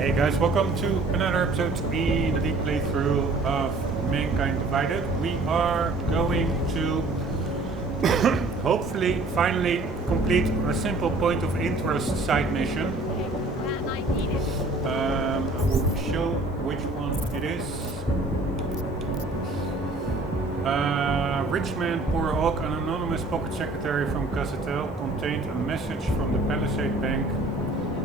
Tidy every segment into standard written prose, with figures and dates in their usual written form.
Hey guys, welcome to another episode in the deep playthrough of Mankind Divided. We are going to hopefully finally complete a simple point of interest side mission. I will show which one it is. Rich man, poor Hawk, an anonymous pocket secretary from Cazatel, contained a message from the Palisade Bank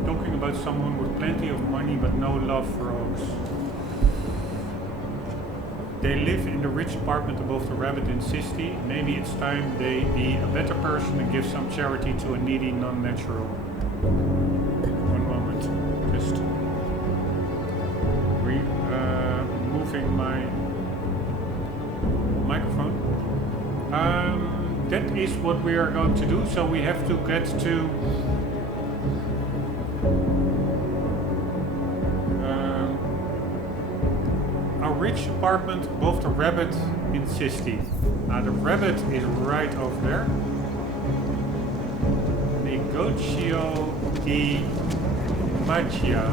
talking about someone with plenty of money but no love for Oaks. They live in the rich apartment above the Rabbit in Sisty. Maybe it's time they be a better person and give some charity to a needy non-natural. One moment, just moving my microphone. That is what we are going to do, so we have to get to a rich apartment above the Rabbit in Sisty. The Rabbit is right over there. Negozio di Magia.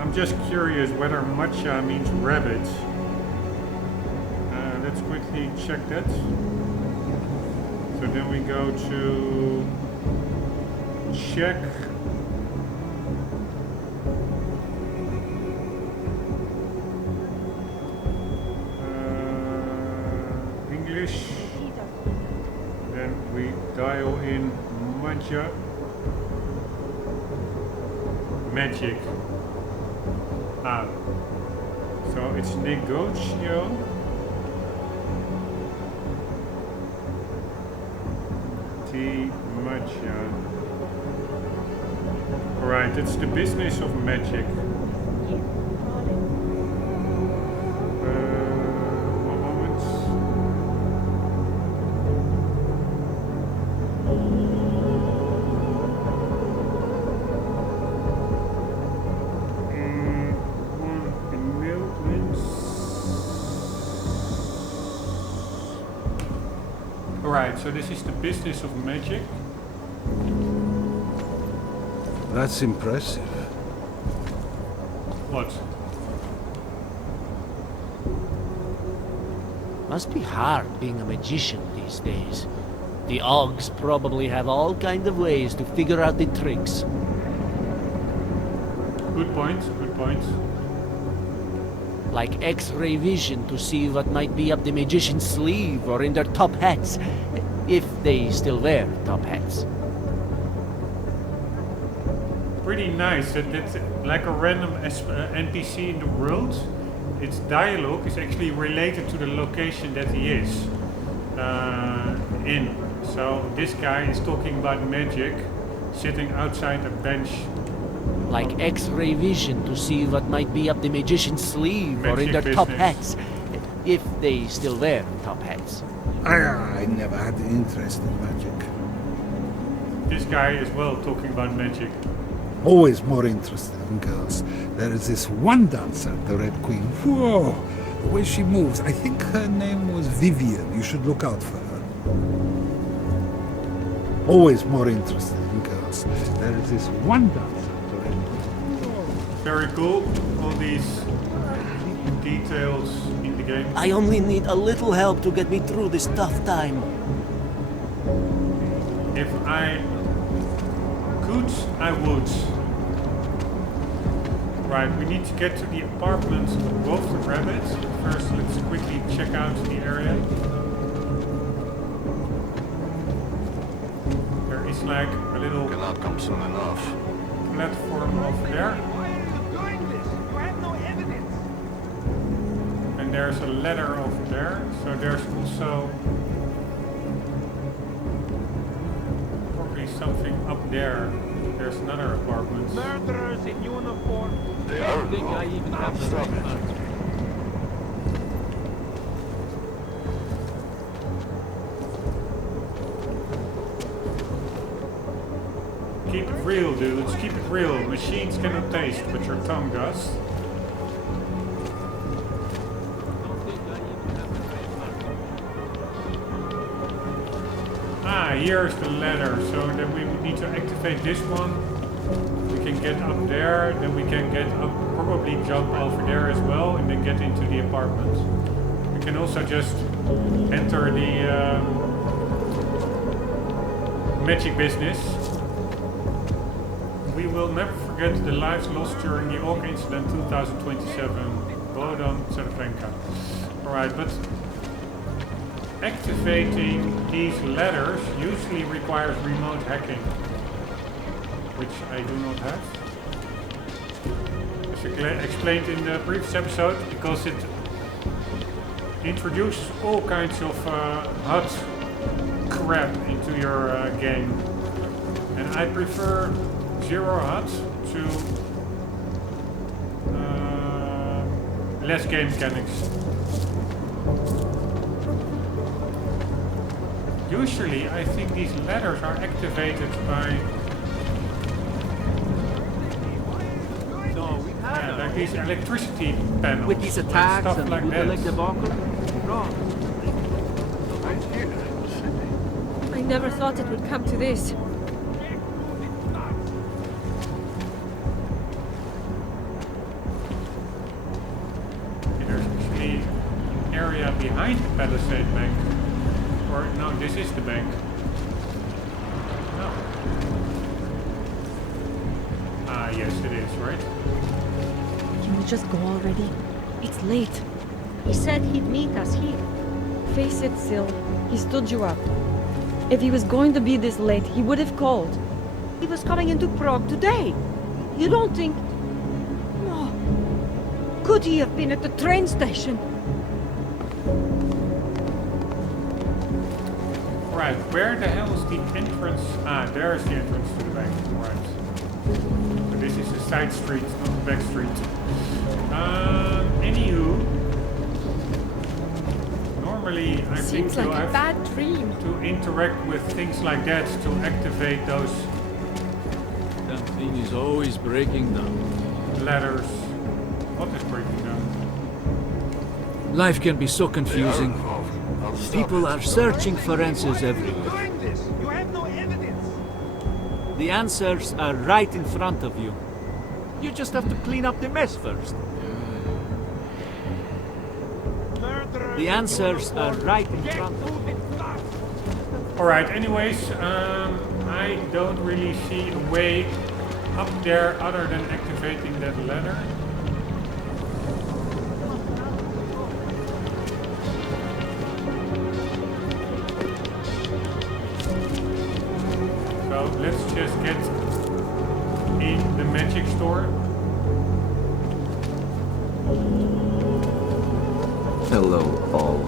I'm just curious whether Magia means rabbit. Let's quickly check that. So then we go to check English. Then we dial in Magia. Magic. So it's negozio. Magia. Alright, it's the business of magic. One moment. Alright, so this is the business of magic. That's impressive. What? Must be hard being a magician these days. The Oggs probably have all kinds of ways to figure out the tricks. Good point, good point. Like X-ray vision to see what might be up the magician's sleeve or in their top hats. If they still wear top hats. Pretty nice. That's like a random NPC in the world. Its dialogue is actually related to the location that he is in. So this guy is talking about magic, sitting outside a bench. Like X-ray vision to see what might be up the magician's sleeve or in their top hats. If they still wear top hats. I never had an interest in magic. This guy as well talking about magic. Always more interested in girls. There is this one dancer, the Red Queen. Whoa! The way she moves. I think her name was Vivian. You should look out for her. Always more interested in girls. There is this one dancer, the Red Queen. Very cool. All these details in the game. I only need a little help to get me through this tough time. If I could, I would. Right, we need to get to the apartment above the Rabbit. First, let's quickly check out the area. There is like a little Cannot come soon enough. platform over there. And there's a ladder over there. So there's also probably something up there. There's another apartment. Murderers in uniform. They are I think I even have the Stop right it. man. Keep it real, dudes. Keep it real. Machines cannot taste, but your tongue does. Here's the ladder, so then we would need to activate this one. We can can get up there, then we can get up, probably jump over there as well, and then get into the apartment. We can also just enter the magic business. We will never forget the lives lost during the Orc incident 2027. Bodom Cervenka. Alright, but activating these ladders usually requires remote hacking, which I do not have. As explained in the previous episode, because it introduces all kinds of HUD crap into your game. And I prefer zero HUD to less game mechanics. Usually I think these ladders are activated by like these electricity panels. With these attacks stuff and like the that. debacle? Wrong. I never thought it would come to this. There's actually an area behind the Palisade Bank. Or no, this is the bank. No. Ah, yes it is, right? Can we just go already? It's late. He said he'd meet us here. Face it, Sil. He stood you up. If he was going to be this late, he would have called. He was coming into Prague today. You don't think... No. Could he have been at the train station? Right, where the hell is the entrance? Ah, there is the entrance to the bank. Right. So this is the side street, not the back street. Anywho, normally I think Seems you like a have bad dream. to interact with things like that to activate those That thing is always breaking down. ladders. What is breaking down? Life can be so confusing. People are searching for answers everywhere. Find this. You have no evidence. The answers are right in front of you. You just have to clean up the mess first. Murderer. The answers are right in Get front of you. moving fast. Alright, anyways, I don't really see a way up there other than activating that ladder. So let's just get in the magic store. Hello, Og.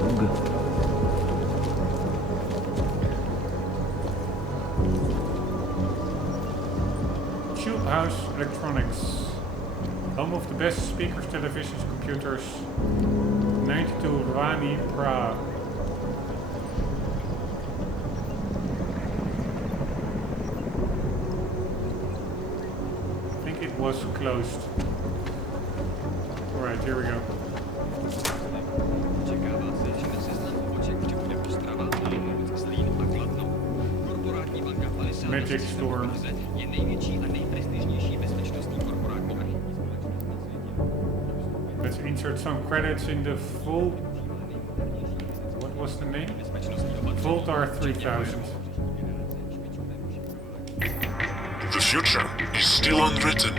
Tube House Electronics. Home of the best speakers, televisions, computers. 92 Rani Pra. I think it was closed. Alright, here we go. Magic store. Let's insert some credits in the Volt. What was the name? Voltar 3000. The future is still unwritten.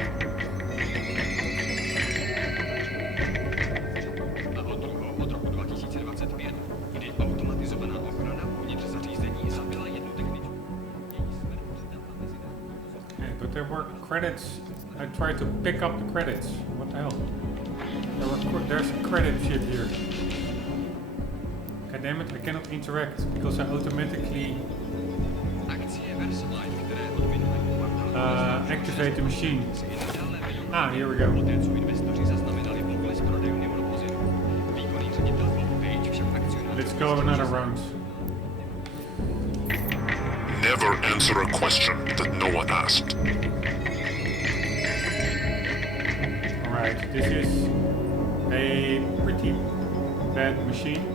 Okay, but there were credits. I tried to pick up the credits. What the hell? There's a credit chip here. God damn it, I cannot interact because I automatically activate the machine. Ah, here we go. Let's go another round. Never answer a question that no one asked. Alright, this is a pretty bad machine.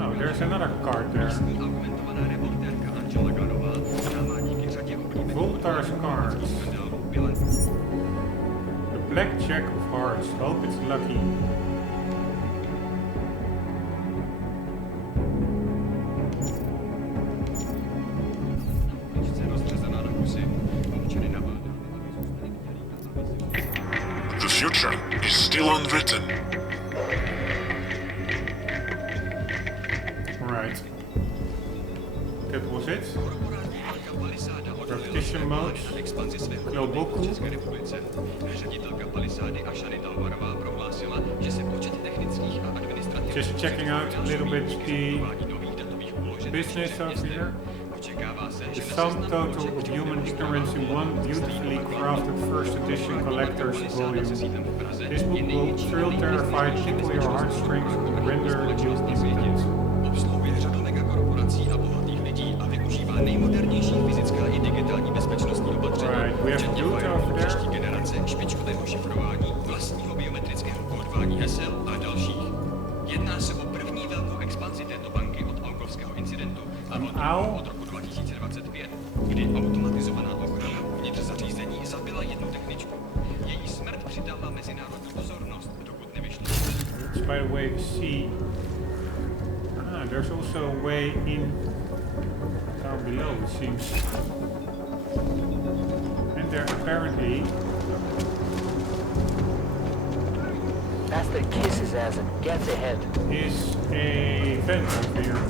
Oh, there's another card there. Star's cards. The Black Jack of Hearts. Hope it's lucky. The future is still unwritten. Right. That was it. Repetition mode. Kloboku. Just checking out a little bit the business over here. The sum total of human ignorance in one beautifully crafted first edition collector's volume. This book will thrill, terrify, tickle your heartstrings, and render you impotent. Right, we have Root over there. An owl. Kdy automatizovaná ochrana uvnitř zařízení zabila jednu techničku. Její smrt přidala mezinárodní pozornost, dokud nevyšla. Let's by the way see. There's also a way in down below, it seems. And there apparently Master kisses his ass and gets ahead. is a vent over here.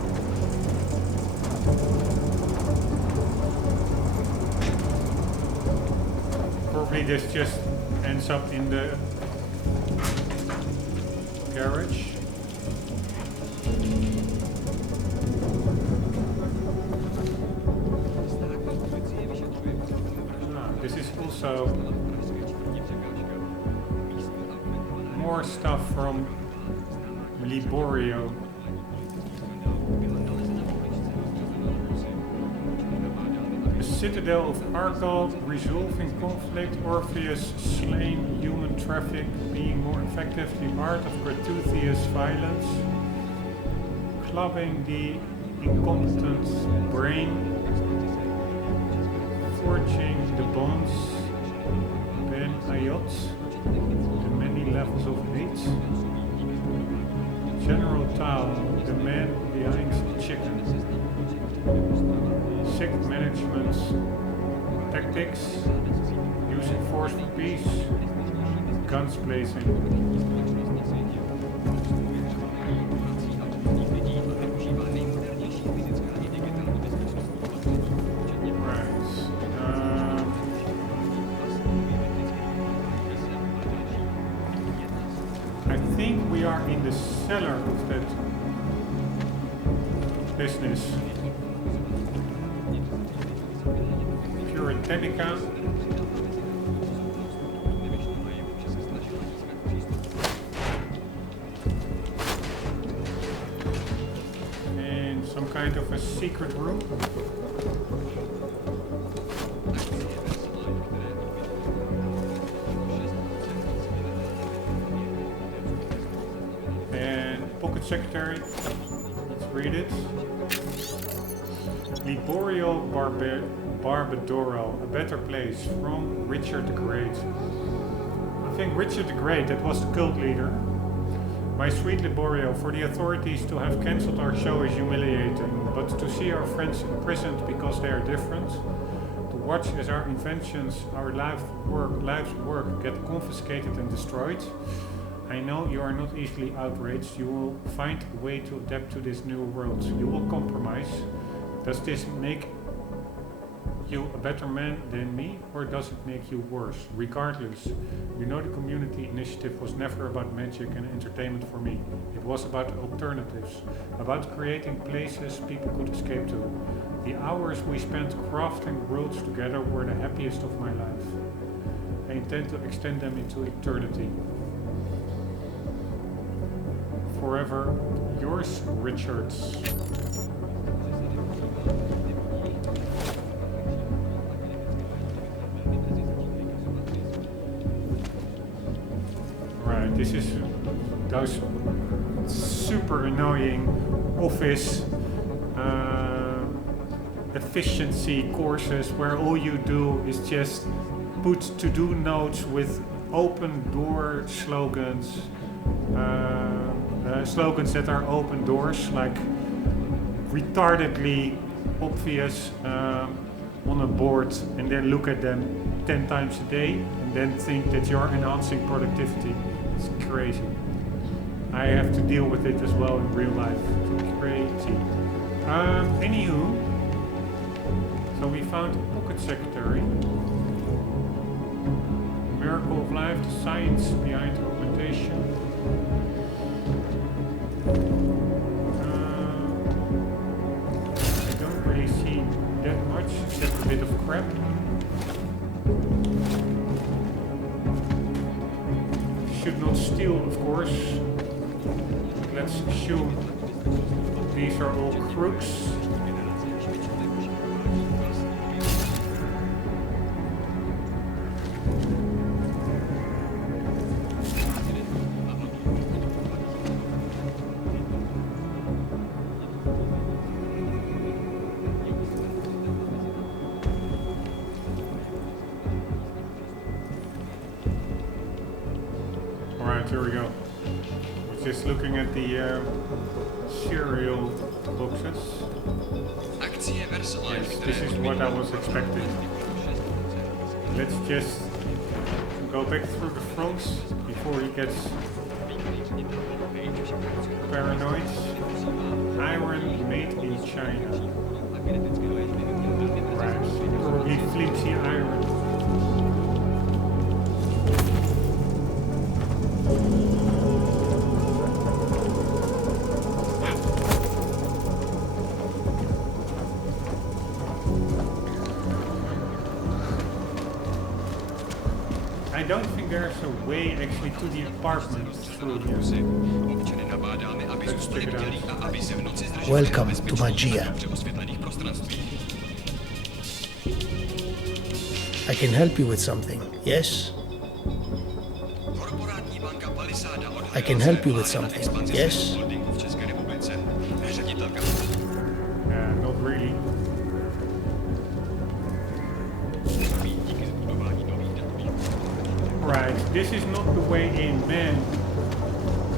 Probably this just ends up in the garage. This is also more stuff from Liborio. The Citadel of Argal, resolving conflict, Orpheus slain, human traffic, being more effective, the art of gratuitous violence, clubbing the incompetent brain, forging the bonds, Ben Ayot, the many levels of hate, General Tao, the man behind the chicken, sick management tactics, using force for peace, guns blazing. I think we are in the cellar of that business. Puritanica. And some kind of a secret room. Pocket secretary. Let's read it. Liborio Barbadoro, a better place, from Richard the Great. I think Richard the Great, that was the cult leader. My sweet Liborio, for the authorities to have cancelled our show is humiliating, but to see our friends imprisoned because they are different, to watch as our inventions, our life's work get confiscated and destroyed. I know you are not easily outraged. You will find a way to adapt to this new world. You will compromise. Does this make you a better man than me, or does it make you worse? Regardless, you know the community initiative was never about magic and entertainment for me. It was about alternatives, about creating places people could escape to. The hours we spent crafting worlds together were the happiest of my life. I intend to extend them into eternity. Forever, yours, Richards. Right, this is those super annoying office. It efficiency courses where all you do is just put to-do notes with open door slogans, slogans that are open doors, like retardedly obvious on a board, and then look at them 10 times a day and then think that you're enhancing productivity. It's crazy. I have to deal with it as well in real life. It's crazy. Anywho, so we found a pocket secretary. Miracle of life, the science behind augmentation. I don't really see that much, except a bit of crap. Should not steal, of course. Let's assume these are all crooks. Alright, here we go. We're just looking at the cereal boxes. Yes, this is what I was expecting. Let's just go back through the fronts before he gets paranoid. Iron made in China. Right, probably flimsy iron. I don't think there's a way actually to the apartment through here. Let's check it out. Welcome to Magia. I can help you with something, yes? I can help you with something, yes? Not really. Right, this is not the way in, man.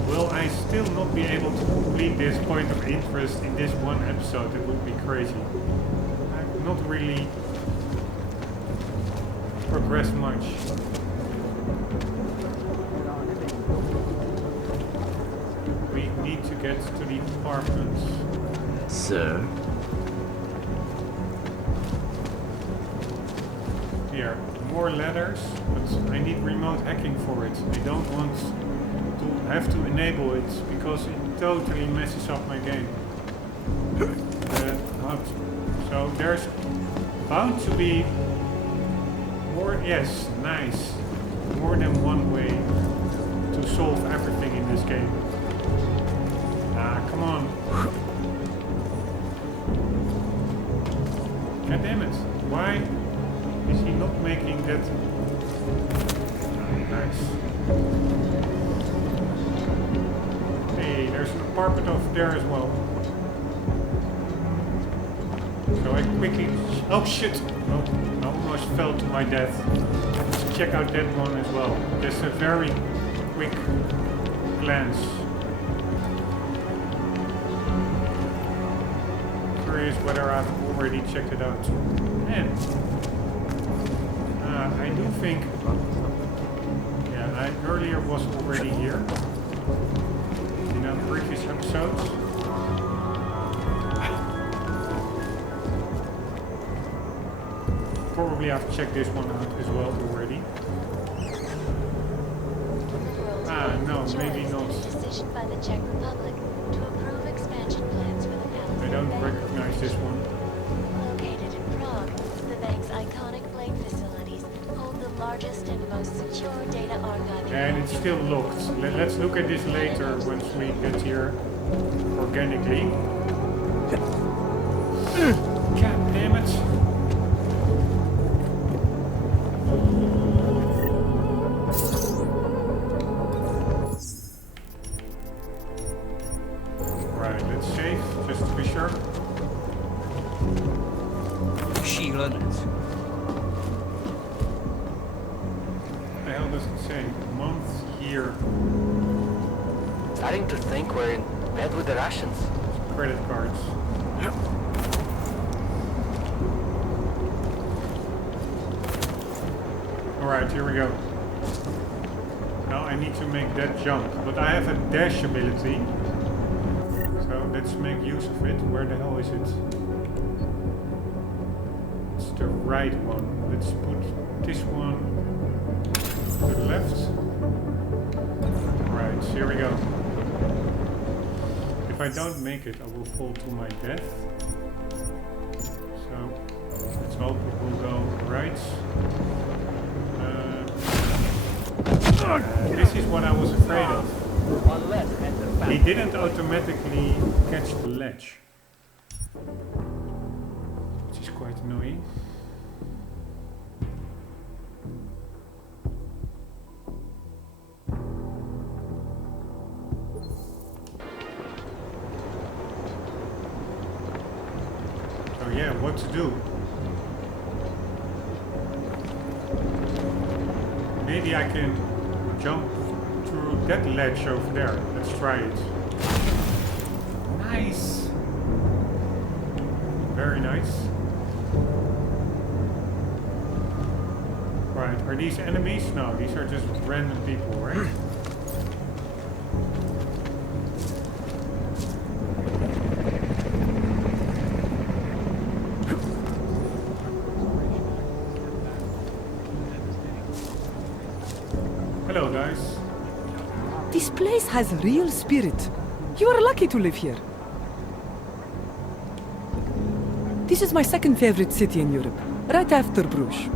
Will I still not be able to complete this point of interest in this one episode? It would be crazy. I've not really progressed much. We need to get to the apartments. Sir? Here, more ladders, but I need remote hacking for it. I don't want to have to enable it because it totally messes up my game. HUD. So there's bound to be more, yes, nice, more than one way to solve everything in this game. Ah, come on. God damn it. Why is he not making that? Nice. Hey, there's an apartment over there as well. So I quickly... Oh shit! Oh, I almost fell to my death. Let's check out that one as well. Just a very quick glance. Curious whether I've already checked it out. Man. I do think... Yeah, I earlier was already here. In our previous episodes. Probably I've checked this one out as well already. Ah, no, maybe not. Decision by the Czech Republic to approve expansion plans for the Palace. I don't recognize this one. Located in Prague, the bank's iconic blade facilities hold the largest and most secure data archiving. And it's still locked. Let's look at this later once we get here organically. God damn it. Right, let's save, just to be sure. run it. What the hell does it say? Month, year, Starting to think we're in bed with the Russians. credit cards. Alright, here we go. Now I need to make that jump, but I have a dash ability. So let's make use of it. Where the hell is it? It's the right one. Let's put this one to the left. Alright, here we go. If I don't make it, I will fall to my death. So let's hope it will go right. This is what I was afraid of. He didn't automatically catch the ledge, which is quite annoying. So yeah, what to do? Maybe I can jump through that ledge over there. Let's try it. Nice! Very nice. Right, are these enemies? No, these are just random people, right? Hello, guys. This place has real spirit. You are lucky to live here. This is my second favorite city in Europe, right after Bruges.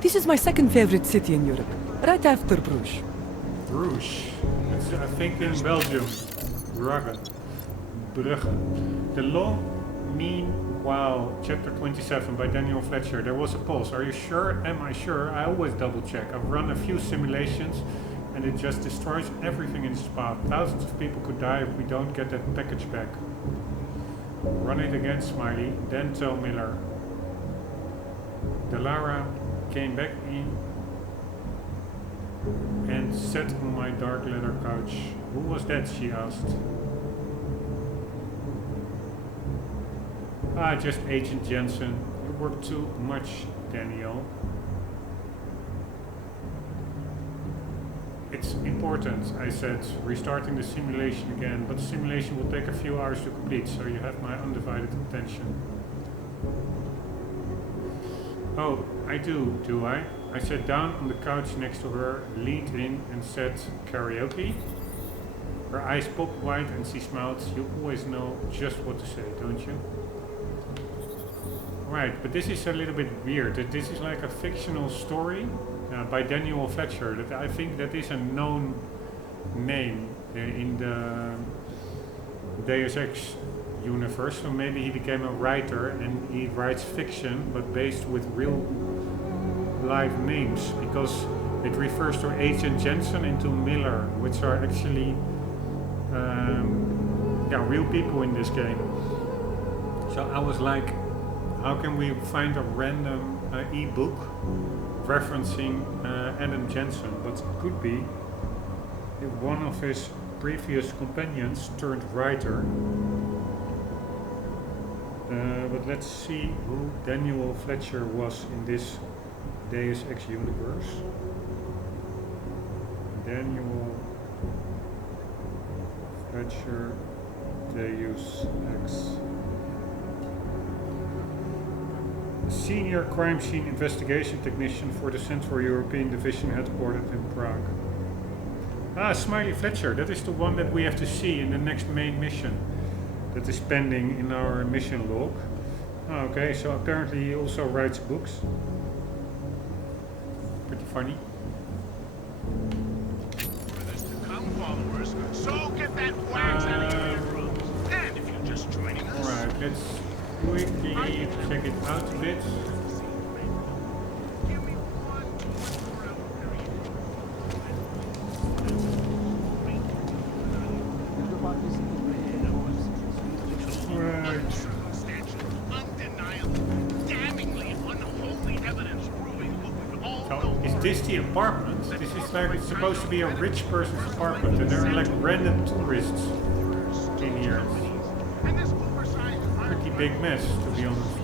This is my second favorite city in Europe, right after Bruges. Bruges. It's, I think, in Belgium. Brugge. The long, meanwhile, chapter 27 by Daniel Fletcher. There was a pause. Are you sure? Am I sure? I always double check. I've run a few simulations and it just destroys everything in its path. Thousands of people could die if we don't get that package back. Run it again, Smiley. Then tell Miller. Delara came back in and sat on my dark leather couch. Who was that? She asked. Ah, just Agent Jensen. You work too much, Daniel. It's important, I said, restarting the simulation again, but the simulation will take a few hours to complete, so you have my undivided attention. Oh, I do I? I sat down on the couch next to her, leaned in and said, karaoke? Her eyes popped wide and she smiled. You always know just what to say, don't you? Right, but this is a little bit weird. This is like a fictional story by Daniel Fletcher. That I think that is a known name in the Deus Ex universe. So maybe he became a writer and he writes fiction, but based with real life names, because it refers to Agent Jensen and to Miller, which are actually real people in this game. So I was like, how can we find a random e-book referencing Adam Jensen? But it could be if one of his previous companions turned writer. But let's see who Daniel Fletcher was in this Deus Ex universe. Daniel Fletcher, Deus Ex. Senior crime scene investigation technician for the Central European Division headquartered in Prague. Ah, Smiley Fletcher, that is the one that we have to see in the next main mission that is pending in our mission log. Ah, okay, so apparently he also writes books. Pretty funny. Come followers, so get that wax out of your earlobes. And if you're just joining us. Alright, let's quickly check it out a bit. Right. this the apartment? This is like, it's supposed to be a rich person's apartment, and there are like random tourists in here. Pretty big mess, to be honest.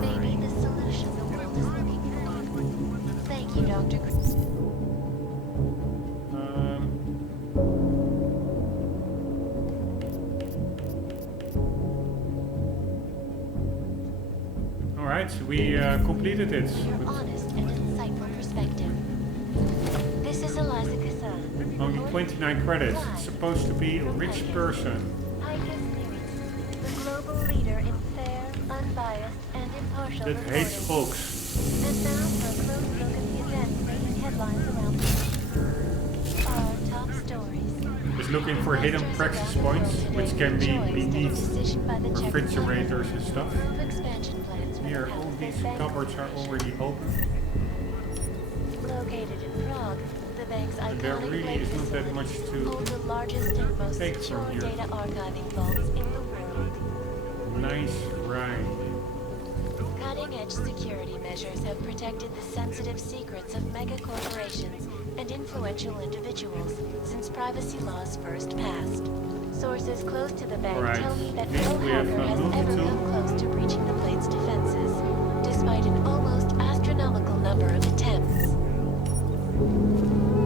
Maybe the solution the world is looking for. Thank you, Dr. Alright, so we completed it. Honest and insightful perspective. This is Eliza Kassan. Only 29 credits. It's supposed to be a rich person. The global leader in fair, unbiased, and impartial That hates reporting. folks. And now for a close look at the events making headlines around the world. Our top stories. Is looking for hidden praxis points, which can be beneath refrigerators and stuff. Here, all these cupboards are already open. Located in Prague, the bank's There iconic really bank is not that much facilities hold the to largest and most take secure from here. data archiving vaults in the world. Nice ride. Cutting-edge security measures have protected the sensitive secrets of mega corporations and influential individuals since privacy laws first passed. Sources close to the bank Right. tell me that Next no we have hacker has moved ever to- come close to breaching the plane's defenses, despite an almost astronomical number of attempts.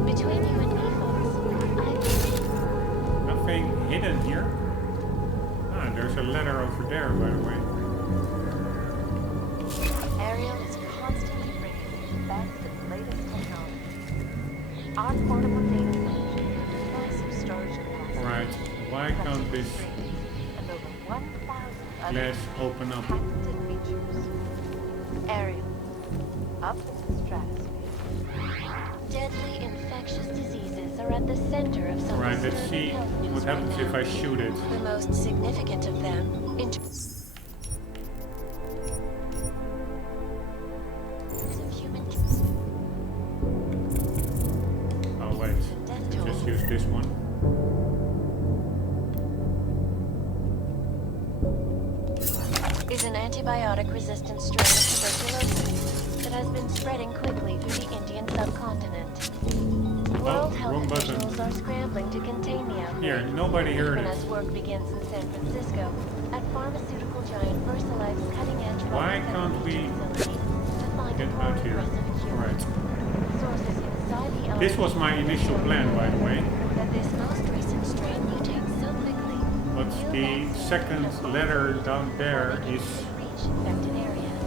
Between you and me, folks, Nothing hidden here. Ah, there's a ladder over there, by the way. Ariel is constantly bringing the best and latest technology. Our portable data solution has massive storage capacity. Alright, why can't this And over 1,000 glass open up? patented features. Ariel, up in the stratosphere. Deadly infectious diseases are at the center of some Alright, let's see what happens if I shoot it. The most significant of them, Oh wait, just use this one. is an antibiotic-resistant strain of tuberculosis that has been spreading quickly through the Indian subcontinent. World health wrong button. officials are scrambling to contain the outbreak. Here, nobody heard Even it. as work begins in San Francisco at pharmaceutical giant VersaLife's cutting-edge Why can't we get out here? Alright. Sources inside the This was my initial plan, by the way. that this most recent strain mutates so quickly But the second ladder down there is... reach infected areas.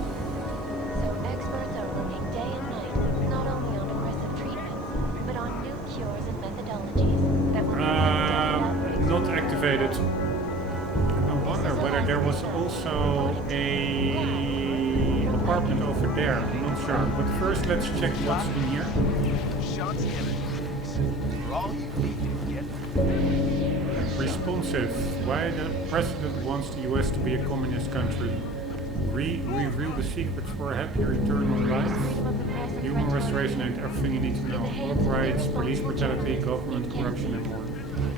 So experts are working day and night, not only on aggressive treatments, but on new cures and methodologies that will not activated. I wonder whether there was also a apartment over there. I'm not sure. But first, let's check what's in here. Responsive. Why the president wants the US to be a communist country. Reveal the secrets for a happier eternal life. Human restoration and everything you need to know. Work rights, police brutality, government corruption and more.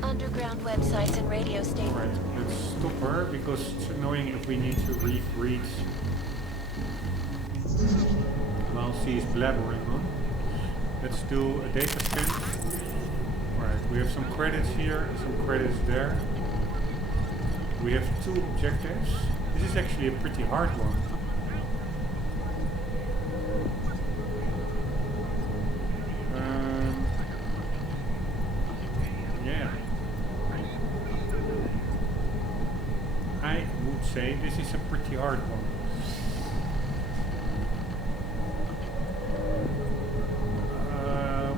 underground websites and radio stations. Alright, let's stop her because it's annoying if we need to read while she's blabbering on. Let's do a data scan. Alright, we have some credits here, some credits there. We have 2 objectives. This is actually a pretty hard one. Yeah. I would say this is a pretty hard one.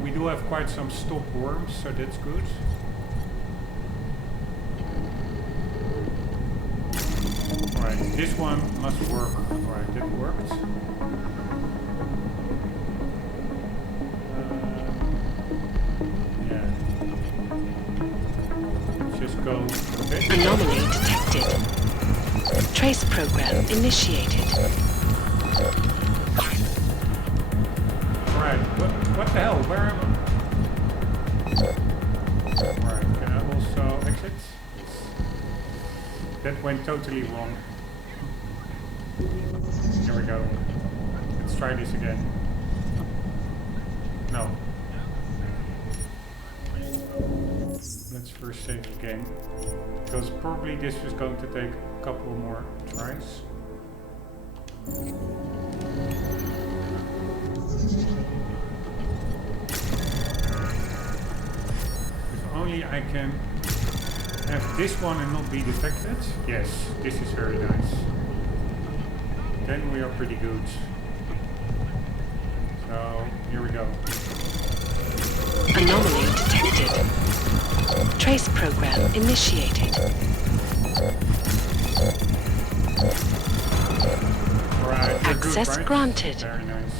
We do have quite some stop worms, so that's good. Alright, this one must work. Alright, that worked. Yeah. Just go a bit. Anomaly detected. Trace program initiated. Alright, what the hell? Where am I? Alright, can I also exit? That went totally wrong. Here we go. Let's try this again. No. Let's first save again. Because probably this is going to take a couple more tries. If only I can have this one and not be detected. Yes, this is very nice. Then we are pretty good. So, here we go. Anomaly detected. Trace program initiated. Right, Access good, right? granted. Very nice.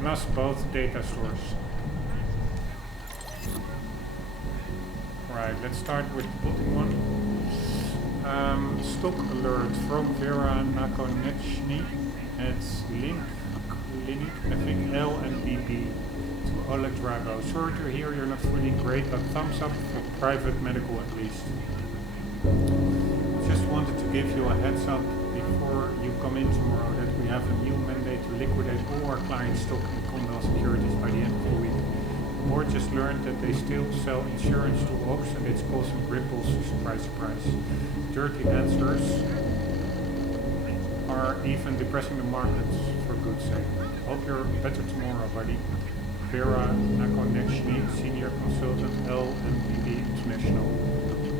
Plus both data stores. Right, let's start with the bottom one. Stock alert from Vera Nakonechny at Link Clinic, I think L and BB to Oleg Drago. Sorry to hear you're not feeling great, but thumbs up for private medical at least. Just wanted to give you a heads up before you come in tomorrow that we have a new mandate to liquidate all our client stock in Condell Securities by the end of the week. The board just learned that they still sell insurance to Hogs and it's causing ripples, surprise, surprise. Dirty answers are even depressing the markets for good sake. Hope you're better tomorrow, buddy. Vera Nakonechny, Senior Consultant, LMPD International.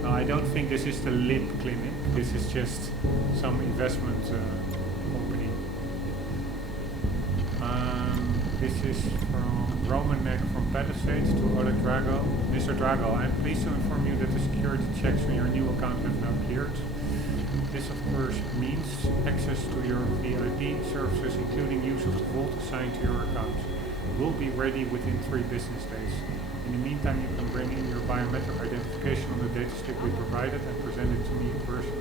Now, I don't think this is the lip clinic. This is just some investment company. This is from Rombbb from Palisades to Oleg Drago. Mr. Drago, I'm pleased to inform you that the security checks on your new account have now cleared. This of course means access to your VIP services, including use of the vault assigned to your account, will be ready within 3 business days. In the meantime, you can bring in your biometric identification on the data stick we provided and present it to me in person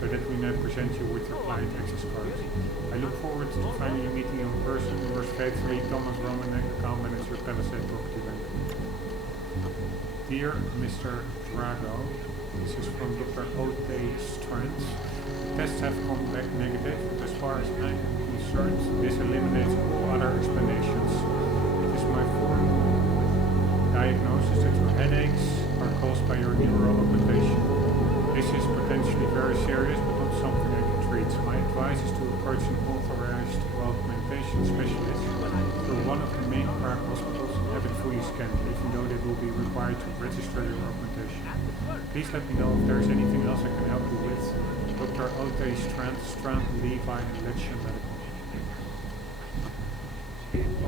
so that we may present you with your client access card. I look forward to finally meeting you in person. Yours faithfully, Thomas Rombbb, account manager, Palisade Property Bank. Dear Mr. Drago, this is from Dr. O.T. Strand. Tests have come back negative, but as far as I am concerned, this eliminates all other explanations. It is my full diagnosis that your headaches are caused by your neuroaugmentation. This is potentially very serious, but not something I can treat. My advice is to approach an authorized augmentation specialist through one of the main Prague hospitals and have it fully scanned, even though they will be required to register your augmentation. Please let me know if there is anything else I can help you with. Dr. O.T. Strand, Levi, and Lecture Medical.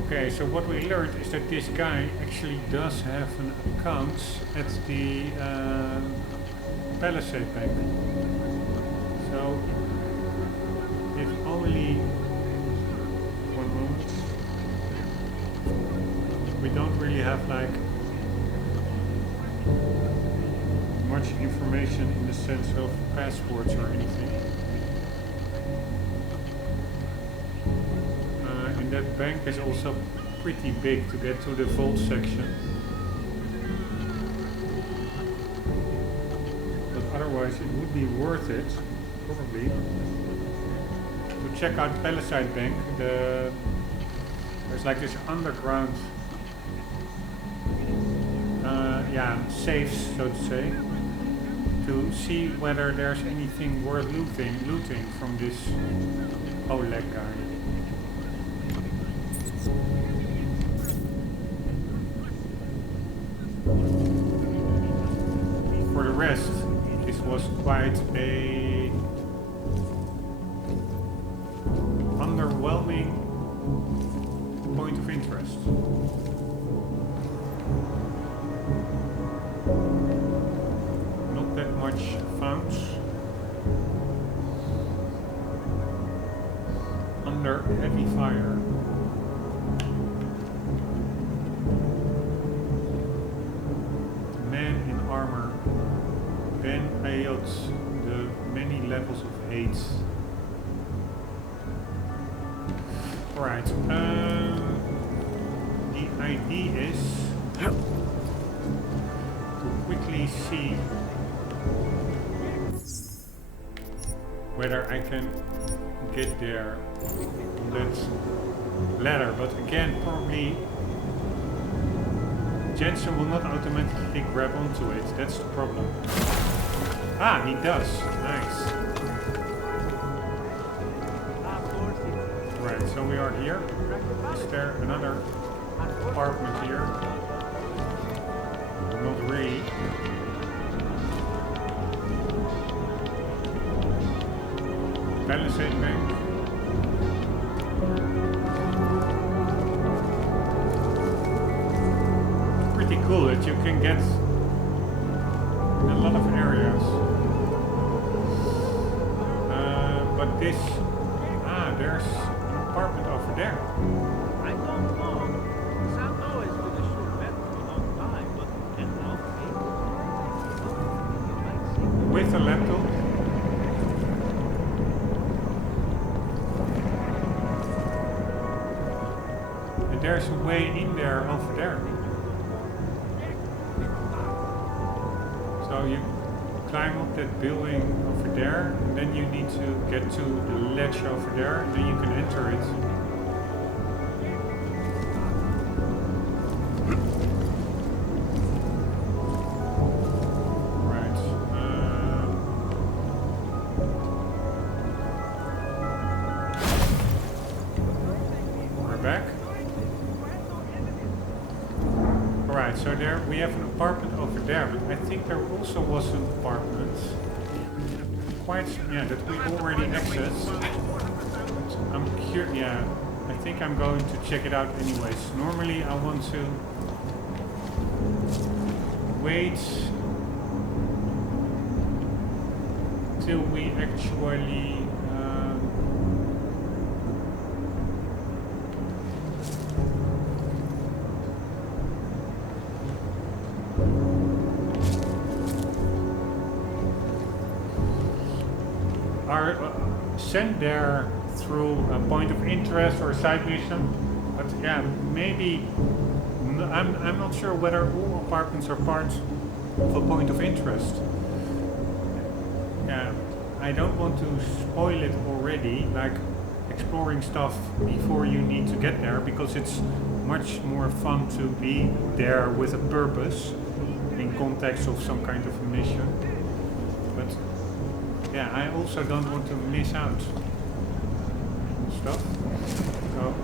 Okay, so what we learned is that this guy actually does have an account at the Palisade Bank. So, if only one moment, we don't really have like much information in the sense of passports or anything. And that bank is also pretty big to get to the vault section. But otherwise it would be worth it, probably, to check out Palisade Bank. There's like this underground safes, so to say, to see whether there's anything worth looting from this Oleg guy. For the rest, this was quite a underwhelming point of interest. Not that much found under heavy fire. Man in armor, Ben Ayot, the many levels of hate. Right, the idea is to quickly see whether I can get there on that ladder, but again probably Jensen will not automatically grab onto it. That's the problem. Ah, he does. Nice. Right, so we are here. Is there another apartment here? Not really. Palisade Bank. Pretty cool that you can get in a lot of areas. But this... Ah, there's an apartment over there. I don't know. Sound always been a sure bet for a long time, but can't help it. With a laptop. And there's a way in there over there. So you climb up that building over there, and then you need to get to the ledge over there, and then you can enter it. Right. We're back. Alright, so there we have an apartment over there, but I think there also was an apartment. Quite, yeah, that we already accessed. I'm curious, yeah, I think I'm going to check it out anyways. Normally I want to wait till we actually are sent there through a point of interest or a side mission, but yeah, maybe I'm not sure whether all apartments are part of a point of interest. Yeah, I don't want to spoil it already, like exploring stuff before you need to get there, because it's much more fun to be there with a purpose in context of some kind of a mission. But yeah, I also don't want to miss out on stuff. So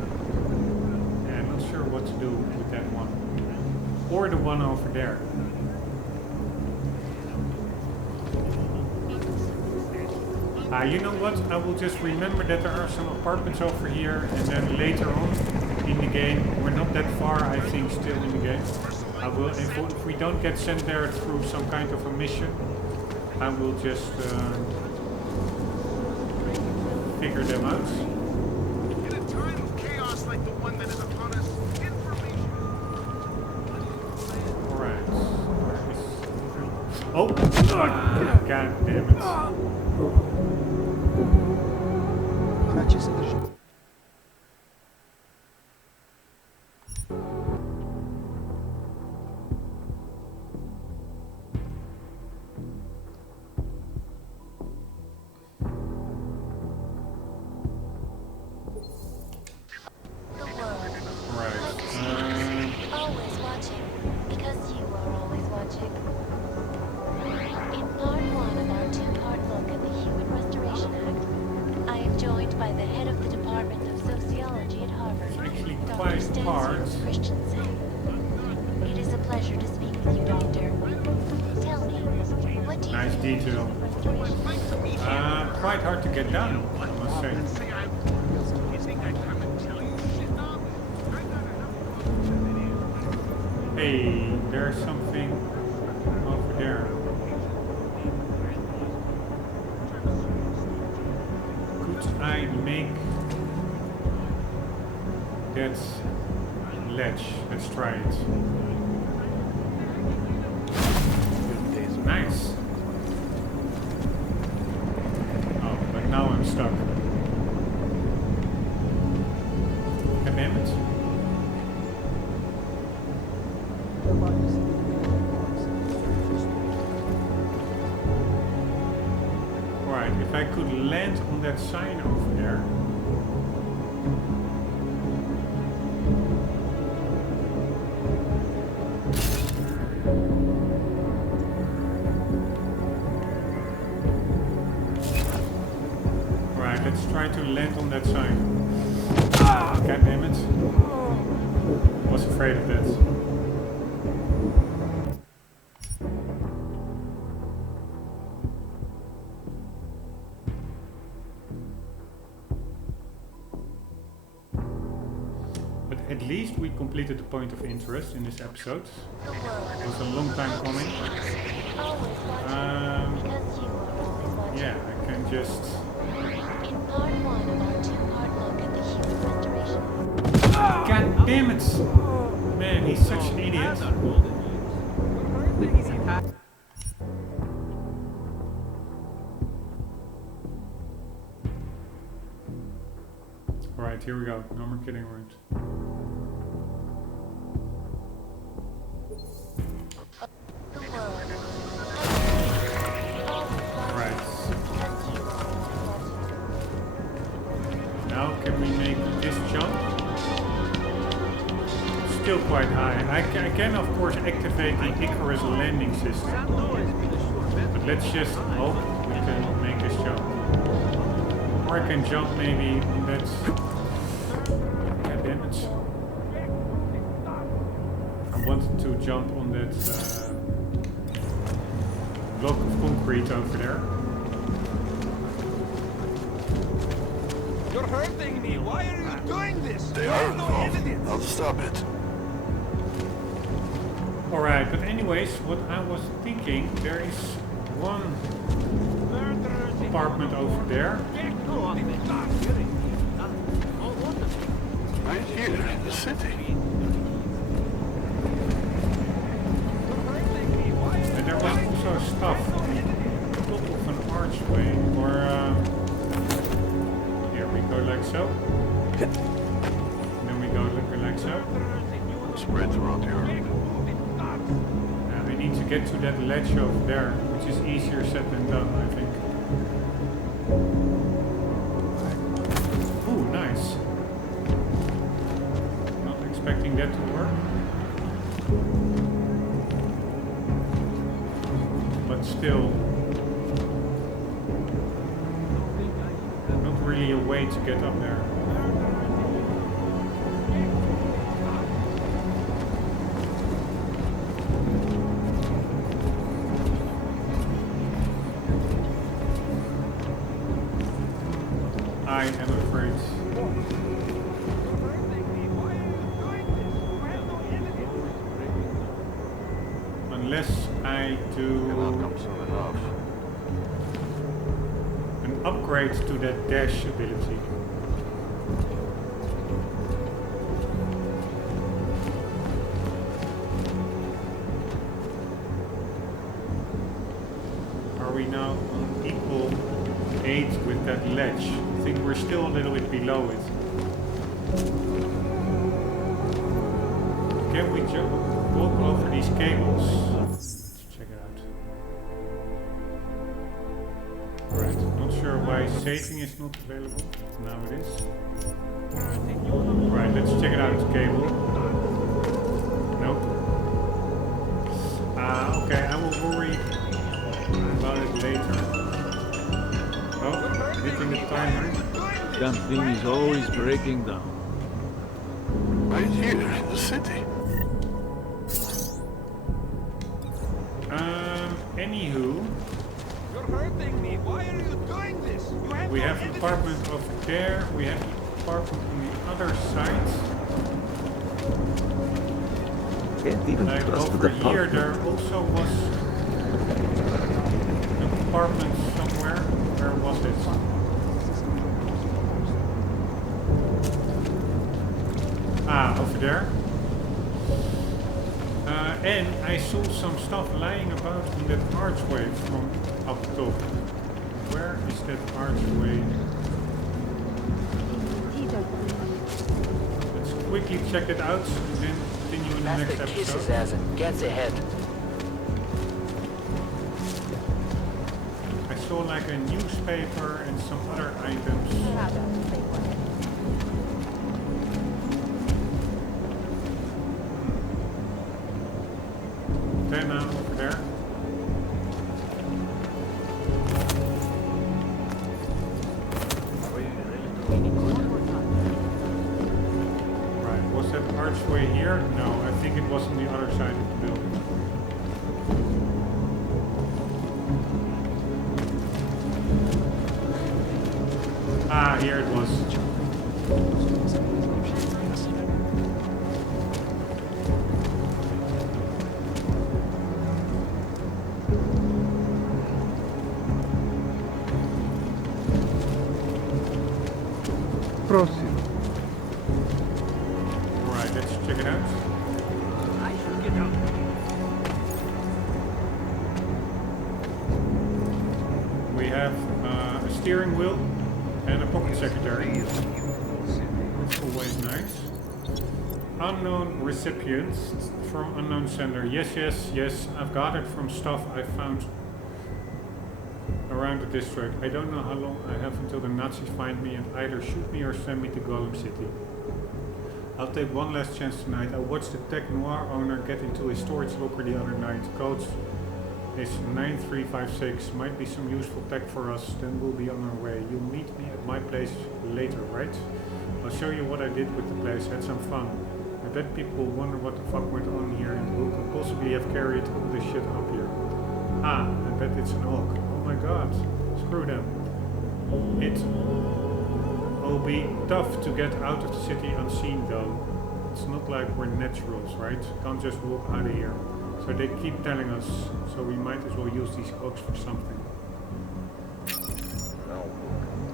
yeah, I'm not sure what to do with that one. Or the one over there. You know what? I will just remember that there are some apartments over here, and then later on in the game, we're not that far, I think, still in the game. I will, if we don't get sent there through some kind of a mission, I will just figure them out. In a time of chaos like the one that is upon us, information. Alright. Oh! God damn it. Quite hard to get done, I must say. Hey, there's something over there. Could I make that ledge? Let's try it. Nice. Now I'm stuck. God damn it. Right, if I could land on that sign over there. let's try to land on that side. Ah, god damn it. Was afraid of that. But at least we completed the point of interest in this episode. It was a long time coming. Yeah, I can just... In part 1 of our 2-part look at the human restoration. God damn it! Man, he's such an idiot. Alright, here we go. No more kidding around. Right. Now can we make this jump? Still quite high. I can of course activate the Icarus landing system. But let's just hope we can make this jump. Or I can jump maybe on that... God damn it. I wanted to jump on that block of concrete over there. You're hurting me. Why are you doing this? They are involved. I'll stop it. Alright, but anyways, what I was thinking, there is one apartment over there. Right here in the city. And there was also stuff on top of an archway, or here we go like so. And then we go like so. Spread around here. And we need to get to that ledge over there, which is easier said than done, I think. Ooh, nice. Not expecting that to work. But still, not really a way to get up there. I am afraid. Unless I do an upgrade to that dash ability. Are we now on equal 8 with that ledge? I think we're still a little bit below it. Can we walk over these cables? Let's check it out. Right, not sure why saving is not available. Now it is. Right, let's check it out, cable. Nope. Okay, I will worry about it later. Oh, hitting the timer. Something is always breaking down. Right here in the city. Anywho. You're hurting me. Why are you doing this? We have an apartment over there. We have an apartment on the other side. Can't even like trust over the here, apartment. there also was an apartment somewhere. Where was it? Over there. And I saw some stuff lying about in that archway from up top. Where is that archway? Let's quickly check it out and then continue in the next episode. Kisses as it gets ahead. I saw like a newspaper and some other items. Okay, now over there. Right, was that archway here? No, I think it was on the other side of the building. Ah, here it was. Proceed. Alright, let's check it out. I should get out. We have a steering wheel and a pocket secretary. That's always nice. Unknown recipients from unknown sender. Yes, yes, yes. I've got it from stuff I found around the district. I don't know how long I have until the Nazis find me and either shoot me or send me to Golem City. I'll take one last chance tonight. I watched the Tech Noir owner get into a storage locker the other night. Code is 9356. Might be some useful tech for us. Then we'll be on our way. You'll meet me at my place later, right? I'll show you what I did with the place. Had some fun. I bet people will wonder what the fuck went on here and who could possibly have carried all this shit up here. Ah, I bet it's an orc. Oh my god, screw them. It will be tough to get out of the city unseen though. It's not like we're naturals, right? Can't just walk out of here. So they keep telling us, so we might as well use these cogs for something.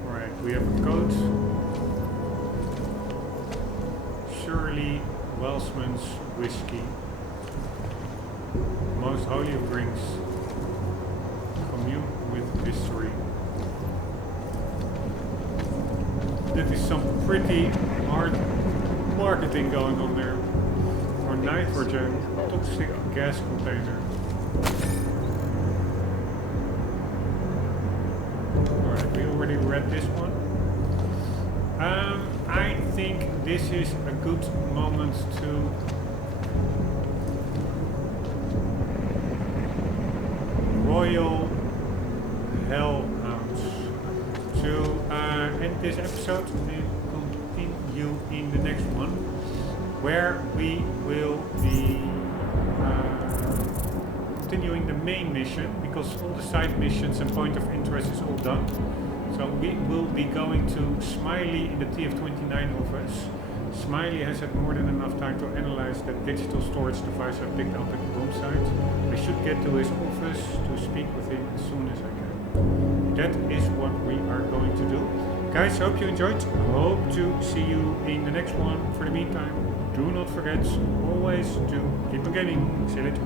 Alright, we have a code. Shirley Welsman's whiskey. Most holy of drinks. Commune with history. That is some pretty hard marketing going on there. For nitrogen, toxic gas container. Alright, we already read this one. I think this is a good moment to Royal Hellhounds to end this episode and continue in the next one, where we will be continuing the main mission, because all the side missions and point of interest is all done. So we will be going to Smiley in the TF-29 office. Smiley has had more than enough time to analyze that digital storage device I picked up at the bomb site. I should get to his office to speak with him as soon as I can. That is what we are going to do. Guys, hope you enjoyed. Hope to see you in the next one. For the meantime, do not forget always to keep on gaming. See you later.